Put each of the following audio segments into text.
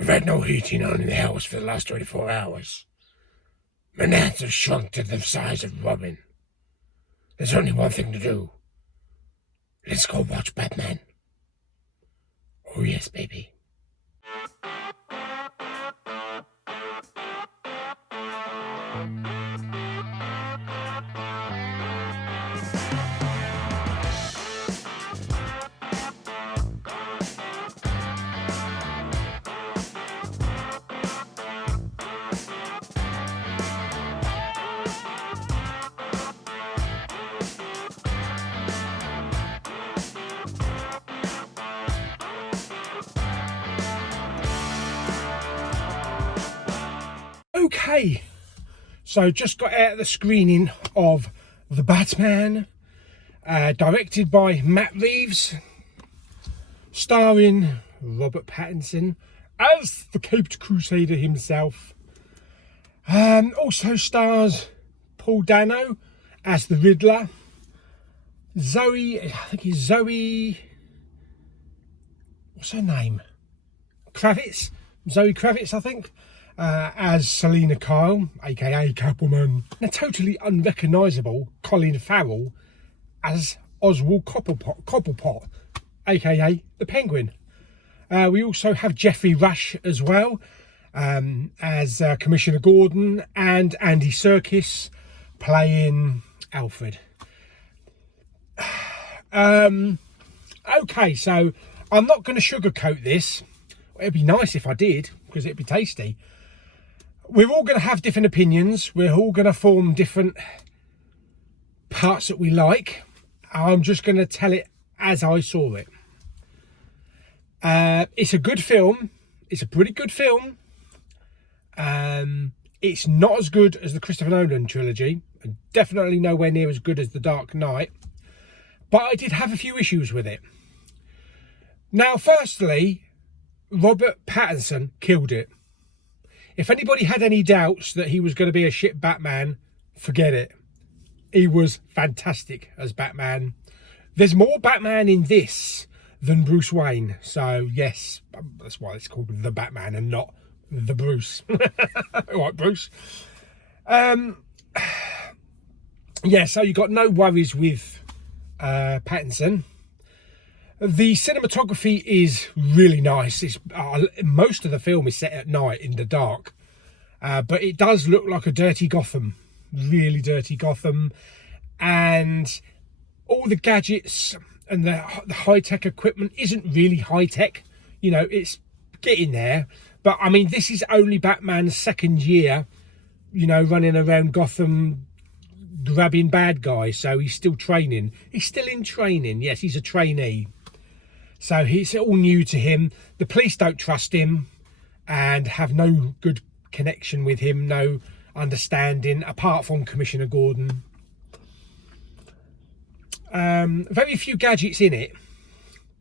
We've had no heating on in the house for the last 24 hours. My gnats have shrunk to the size of Robin. There's only one thing to do. Let's go watch Batman. Oh yes, baby. Okay, so just got out of the screening of The Batman, directed by Matt Reeves, starring Robert Pattinson as the Caped Crusader himself. Also stars Paul Dano as the Riddler. Zoe, what's her name? Zoe Kravitz, I think. As Selena Kyle, aka Catwoman. And a totally unrecognisable Colin Farrell as Oswald Cobblepot, aka the Penguin. We also have Jeffrey Rush as well, as Commissioner Gordon, and Andy Serkis playing Alfred. Okay, so I'm not going to sugarcoat this. It'd be nice if I did, because it'd be tasty. We're all going to have different opinions. We're all going to form different parts that we like. I'm just going to tell it as I saw it. It's a good film. It's a pretty good film. It's not as good as the Christopher Nolan trilogy. And definitely nowhere near as good as The Dark Knight. But I did have a few issues with it. Now, firstly, Robert Pattinson killed it. If anybody had any doubts that he was going to be a shit Batman, forget it. He was fantastic as Batman. There's more Batman in this than Bruce Wayne. So, yes, that's why it's called The Batman and not The Bruce. All right, Bruce. Yeah, so you got no worries with Pattinson. The cinematography is really nice. It's, most of the film is set at night in the dark. But it does look like a dirty Gotham. Really dirty Gotham. And all the gadgets and the high-tech equipment isn't really high-tech. You know, it's getting there. But, I mean, this is only Batman's second year, you know, running around Gotham grabbing bad guys. So he's still training. He's still in training. Yes, he's a trainee. So it's all new to him. The police don't trust him and have no good connection with him, no understanding, apart from Commissioner Gordon. Very few gadgets in it.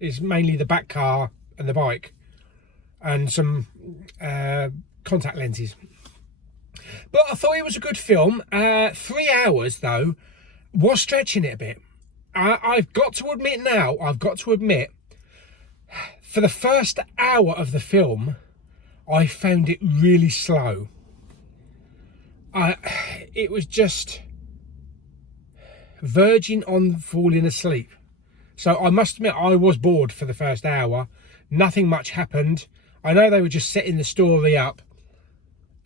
It's mainly the Bat car and the bike and some contact lenses. But I thought it was a good film. 3 hours, though, was stretching it a bit. I've got to admit, for the first hour of the film, I found it really slow. It was just verging on falling asleep. So I must admit, I was bored for the first hour. Nothing much happened. I know they were just setting the story up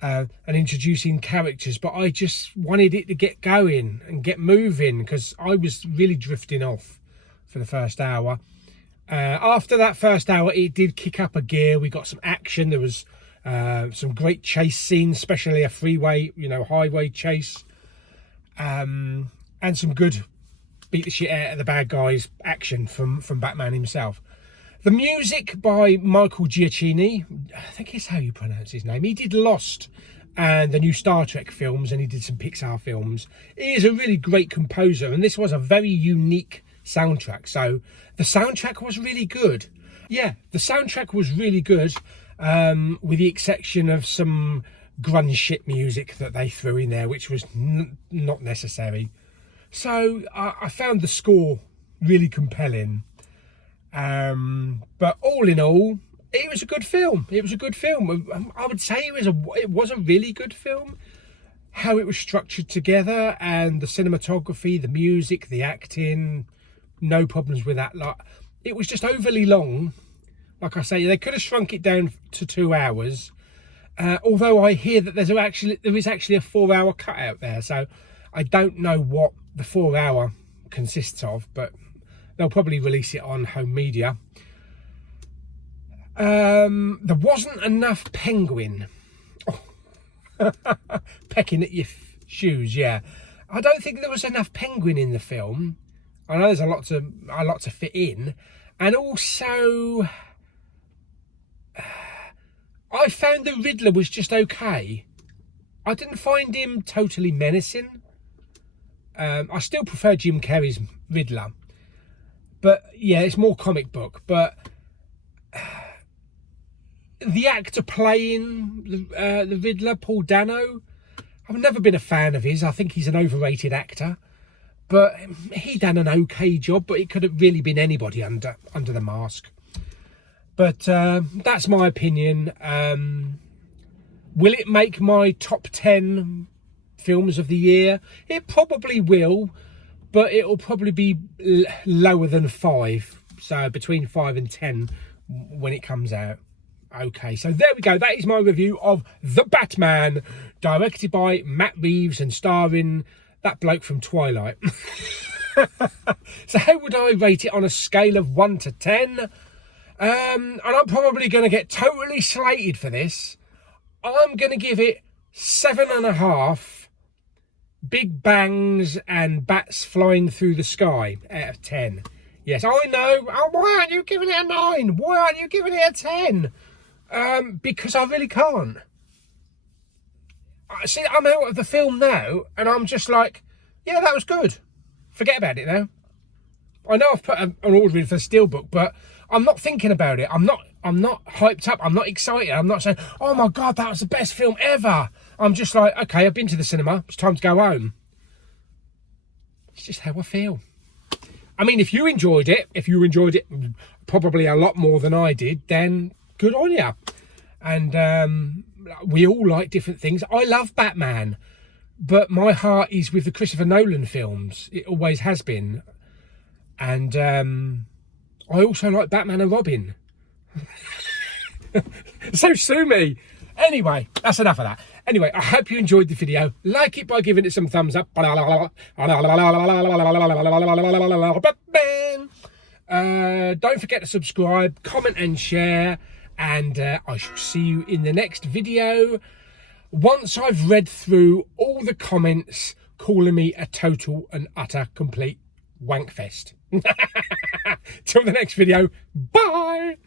and introducing characters, but I just wanted it to get going and get moving because I was really drifting off for the first hour. After that first hour, it did kick up a gear. We got some action. There was some great chase scenes, especially a freeway, you know, highway chase, and some good beat the shit out of the bad guys action from Batman himself. The music by Michael Giacchini, I think is how you pronounce his name. He did Lost and the new Star Trek films, and he did some Pixar films. He is a really great composer, and this was a very unique soundtrack. So the soundtrack was really good. Yeah, the soundtrack was really good, with the exception of some grunge shit music that they threw in there, which was not necessary. So I found the score really compelling. But all in all, it was a good film. It was a good film. I would say it was a really good film. How it was structured together, and the cinematography, the music, the acting, no problems with that. Like, it was just overly long. Like I say, they could have shrunk it down to 2 hours. Although I hear that there is actually a 4-hour cut out there, so I don't know what the 4-hour consists of, but they'll probably release it on home media. There wasn't enough penguin. Oh. Pecking at your shoes, yeah. I don't think there was enough penguin in the film. I know there's a lot to fit in, and also I found the Riddler was just okay. I didn't find him totally menacing. I still prefer Jim Carrey's Riddler, but yeah, it's more comic book. But the actor playing the Riddler, Paul Dano, I've never been a fan of his. I think he's an overrated actor, but he done an okay job. But it could have really been anybody under the mask. But that's my opinion. Will it make my top 10 films of the year? It probably will, but it'll probably be lower than 5. So between 5 and 10 when it comes out. Okay, so there we go. That is my review of The Batman, directed by Matt Reeves and starring that bloke from Twilight. So how would I rate it on a scale of 1 to 10? And I'm probably going to get totally slated for this. I'm going to give it 7.5 big bangs and bats flying through the sky out of 10. Yes, I know. Oh, why aren't you giving it a 9? Why aren't you giving it a 10? Because I really can't. See, I'm out of the film now, and I'm just like, yeah, that was good. Forget about it now. I know I've put an order in for the Steelbook, but I'm not thinking about it. I'm not hyped up. I'm not excited. I'm not saying, oh my God, that was the best film ever. I'm just like, okay, I've been to the cinema. It's time to go home. It's just how I feel. I mean, if you enjoyed it probably a lot more than I did, then good on you. And we all like different things. I love Batman, but my heart is with the Christopher Nolan films. It always has been. And I also like Batman and Robin. So sue me. Anyway, that's enough of that. Anyway, I hope you enjoyed the video. Like it by giving it some thumbs up. Don't forget to subscribe, comment and share. And I shall see you in the next video once I've read through all the comments calling me a total and utter complete wankfest. Till the next video, bye!